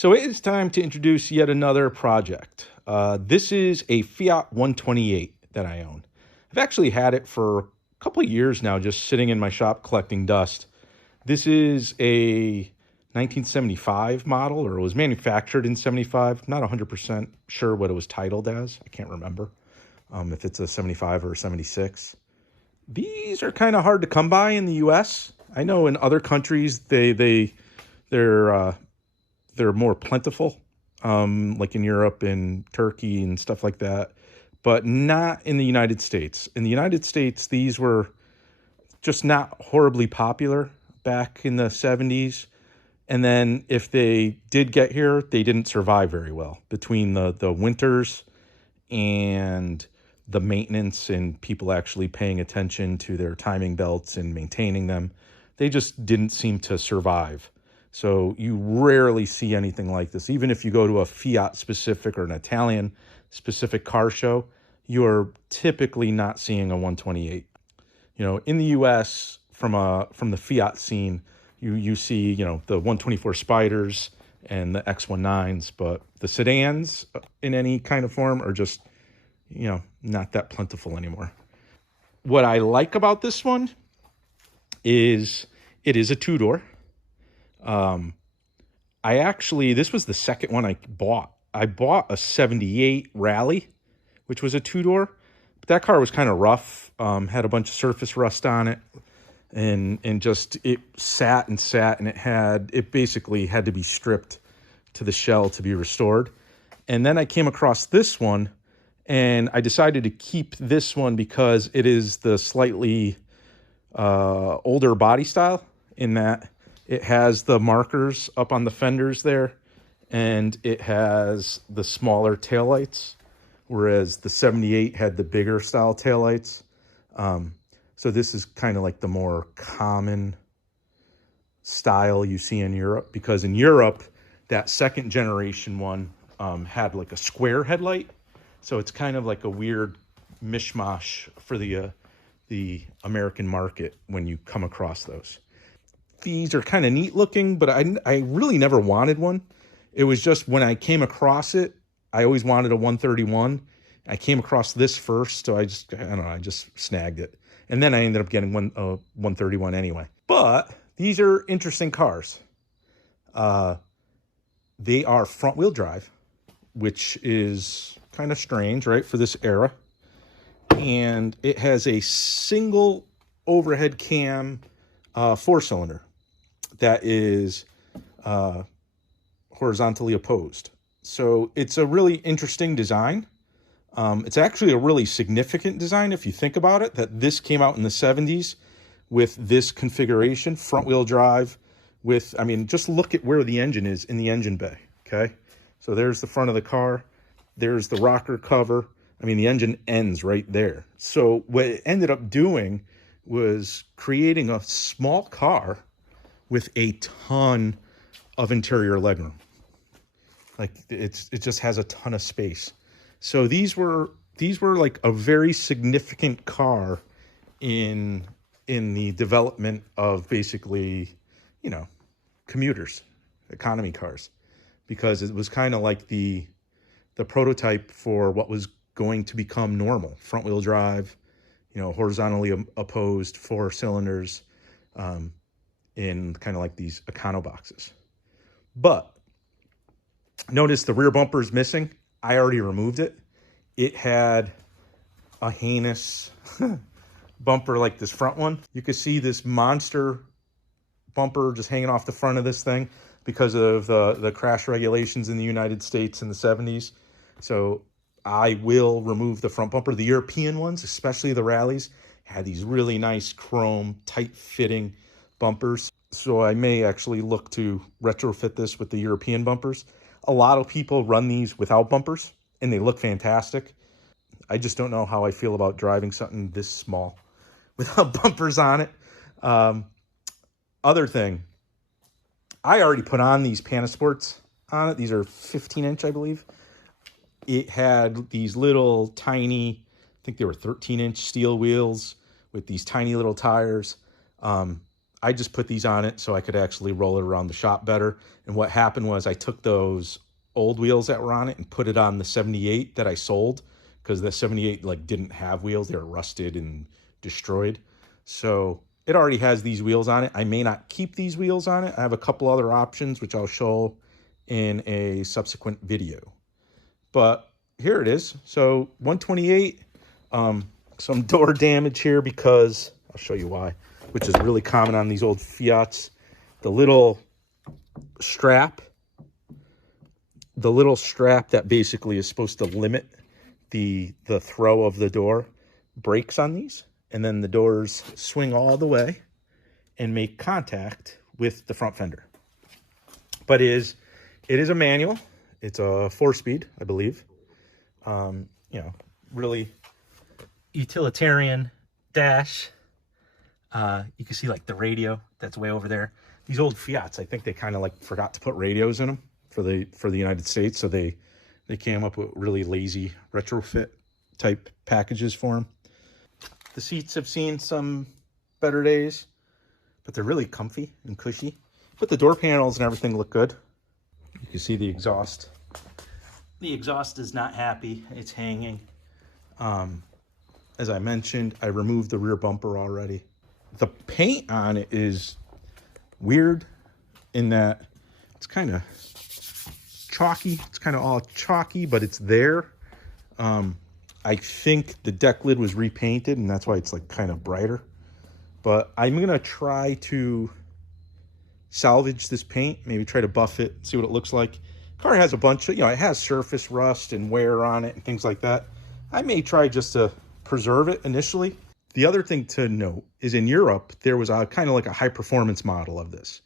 So it is time to introduce yet another project. This is a Fiat 128 that I own. I've actually had it for a couple of years now, just sitting in my shop collecting dust. This is a 1975 model, or it was manufactured in 75. Not 100% sure what it was titled as. I can't remember if it's a 75 or a 76. These are kind of hard to come by in the U.S. I know in other countries they're more plentiful, like in Europe and Turkey and stuff like that, but not in the United States. In the United States, these were just not horribly popular back in the 70s. And then if they did get here, they didn't survive very well between the winters and the maintenance and people actually paying attention to their timing belts and maintaining them. They just didn't seem to survive. So you rarely see anything like this. Even if you go to a Fiat specific or an Italian specific car show, you're typically not seeing a 128. You know, in the US, from the Fiat scene, you see, the 124 Spiders and the X19s, but the sedans in any kind of form are just, not that plentiful anymore. What I like about this one is it is a two-door. This was the second one I bought. I bought a 78 Rally, which was a two-door, but that car was kind of rough, had a bunch of surface rust on it, and just, it sat, and it basically had to be stripped to the shell to be restored. And then I came across this one, and I decided to keep this one because it is the slightly older body style, in that it has the markers up on the fenders there, and it has the smaller taillights, whereas the 78 had the bigger style taillights. So this is kind of like the more common style you see in Europe, because in Europe, that second generation one had like a square headlight. So it's kind of like a weird mishmash for the American market when you come across those. These are kind of neat looking, but I really never wanted one. It was just when I came across it, I always wanted a 131. I came across this first, so I just snagged it. And then I ended up getting 131 anyway. But these are interesting cars. They are front-wheel drive, which is kind of strange, right, for this era. And it has a single overhead cam four-cylinder that is horizontally opposed. So it's a really interesting design. It's actually a really significant design if you think about it, that this came out in the 70s with this configuration, front-wheel drive, just look at where the engine is in the engine bay, okay? So there's the front of the car. There's the rocker cover. The engine ends right there. So what it ended up doing was creating a small car with a ton of interior legroom. Like it just has a ton of space. So these were like a very significant car in the development of basically, commuters, economy cars, because it was kind of like the prototype for what was going to become normal: front-wheel drive, horizontally opposed four cylinders, in kind of like these econo boxes. But notice the rear bumper is missing. I already removed it. It had a heinous bumper like this front one. You could see this monster bumper just hanging off the front of this thing because of the crash regulations in the United States in the 70s. So I will remove the front bumper. The European ones, especially the Rallies, had these really nice chrome, tight-fitting bumpers. So I may actually look to retrofit this with the European bumpers. A lot of people run these without bumpers, and they look fantastic. I just don't know how I feel about driving something this small without bumpers on it. Other thing, I already put on these Panasports on it. These are 15-inch, I believe. It had these little tiny, I think they were 13-inch steel wheels with these tiny little tires. I just put these on it so I could actually roll it around the shop better. And what happened was I took those old wheels that were on it and put it on the 78 that I sold, because the 78 like didn't have wheels. They were rusted and destroyed. So it already has these wheels on it. I may not keep these wheels on it. I have a couple other options, which I'll show in a subsequent video. But here it is. So 128, some door damage here because, I'll show you why, which is really common on these old Fiats. The little strap that basically is supposed to limit the throw of the door breaks on these, and then the doors swing all the way and make contact with the front fender. But it is a manual. It's a 4-speed, I believe. Really utilitarian dash. You can see like the radio that's way over there. These old Fiats, I think they kind of like forgot to put radios in them for the United States, so they came up with really lazy retrofit type packages for them. The seats have seen some better days, but they're really comfy and cushy. But the door panels and everything look good. You can see the exhaust. The exhaust is not happy. It's hanging. As I mentioned, I removed the rear bumper already. The paint on it is weird in that it's kind of chalky. It's kind of all chalky, but it's there. I think the deck lid was repainted, and that's why it's like kind of brighter. But I'm going to try to salvage this paint, maybe try to buff it, see what it looks like. Car has a bunch of, it has surface rust and wear on it and things like that. I may try just to preserve it initially. The other thing to note is in Europe, there was a kind of like a high performance model of this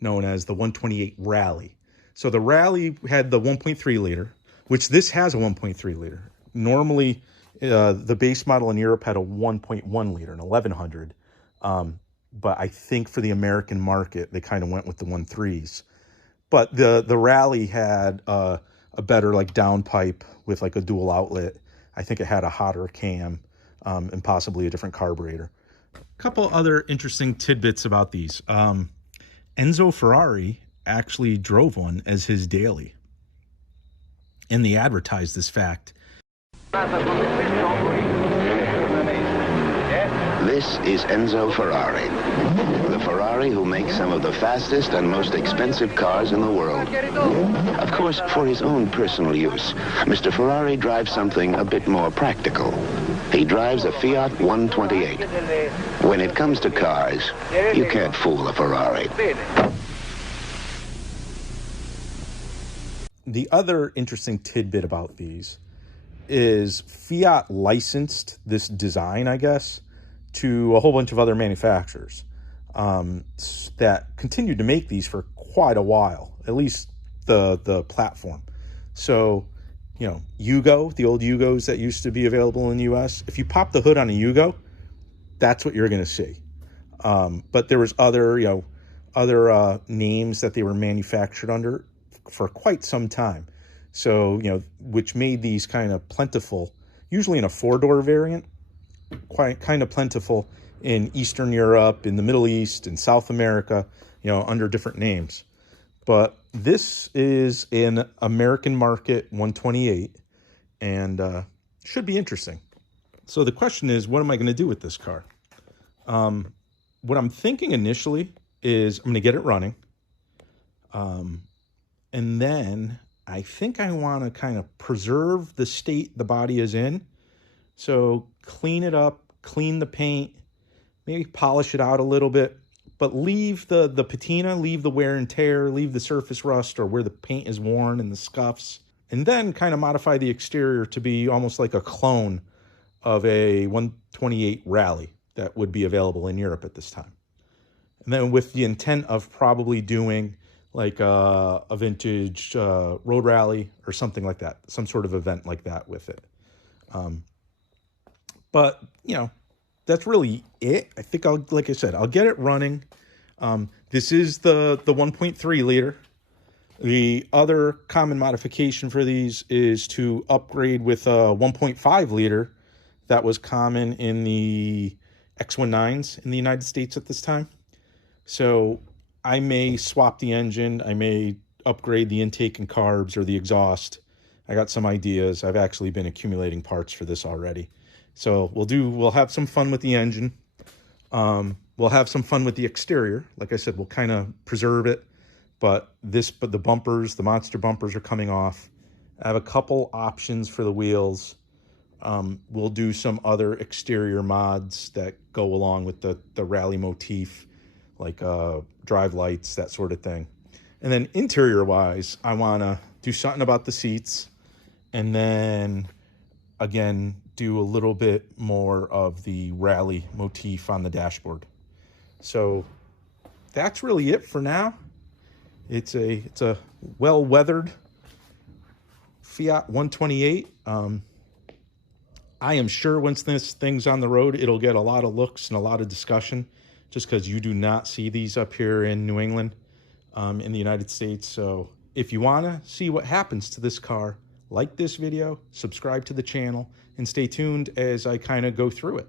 known as the 128 Rally. So the Rally had the 1.3 liter, which this has a 1.3 liter. Normally, the base model in Europe had a 1.1 liter, an 1100. But I think for the American market, they kind of went with the 1.3s. But the Rally had a better like downpipe with like a dual outlet. I think it had a hotter cam and possibly a different carburetor. A couple other interesting tidbits about these. Enzo Ferrari actually drove one as his daily, and they advertised this fact. This is Enzo Ferrari, the Ferrari who makes some of the fastest and most expensive cars in the world. Of course, for his own personal use, Mr. Ferrari drives something a bit more practical. He drives a Fiat 128. When it comes to cars, you can't fool a Ferrari. The other interesting tidbit about these is Fiat licensed this design, I guess, to a whole bunch of other manufacturers that continued to make these for quite a while, at least the platform. So, Yugo, the old Yugos that used to be available in the US, if you pop the hood on a Yugo, that's what you're going to see. But there was other names that they were manufactured under for quite some time. So, which made these kind of plentiful, usually in a 4-door variant, kind of plentiful in Eastern Europe, in the Middle East, in South America, under different names. But this is an American market 128 and should be interesting. So the question is, what am I going to do with this car? What I'm thinking initially is I'm going to get it running. And then I think I want to kind of preserve the state the body is in. So clean it up, clean the paint, maybe polish it out a little bit, but leave the patina, leave the wear and tear, leave the surface rust or where the paint is worn and the scuffs, and then kind of modify the exterior to be almost like a clone of a 128 Rally that would be available in Europe at this time. And then with the intent of probably doing like a vintage road rally or something like that, some sort of event like that with it. But, that's really it. I think like I said, I'll get it running. This is the 1.3 liter. The other common modification for these is to upgrade with a 1.5 liter that was common in the X19s in the United States at this time. So I may swap the engine. I may upgrade the intake and carbs or the exhaust. I got some ideas. I've actually been accumulating parts for this already. So we'll have some fun with the engine. We'll have some fun with the exterior. Like I said, we'll kind of preserve it, but the bumpers, the monster bumpers are coming off. I have a couple options for the wheels. We'll do some other exterior mods that go along with the rally motif, like drive lights, that sort of thing. And then interior wise, I want to do something about the seats, and then again do a little bit more of the rally motif on the dashboard. So that's really it for now. It's a well-weathered Fiat 128. I am sure once this thing's on the road, it'll get a lot of looks and a lot of discussion, just because you do not see these up here in New England, in the United States. So if you want to see what happens to this car, like this video, subscribe to the channel, and stay tuned as I kind of go through it.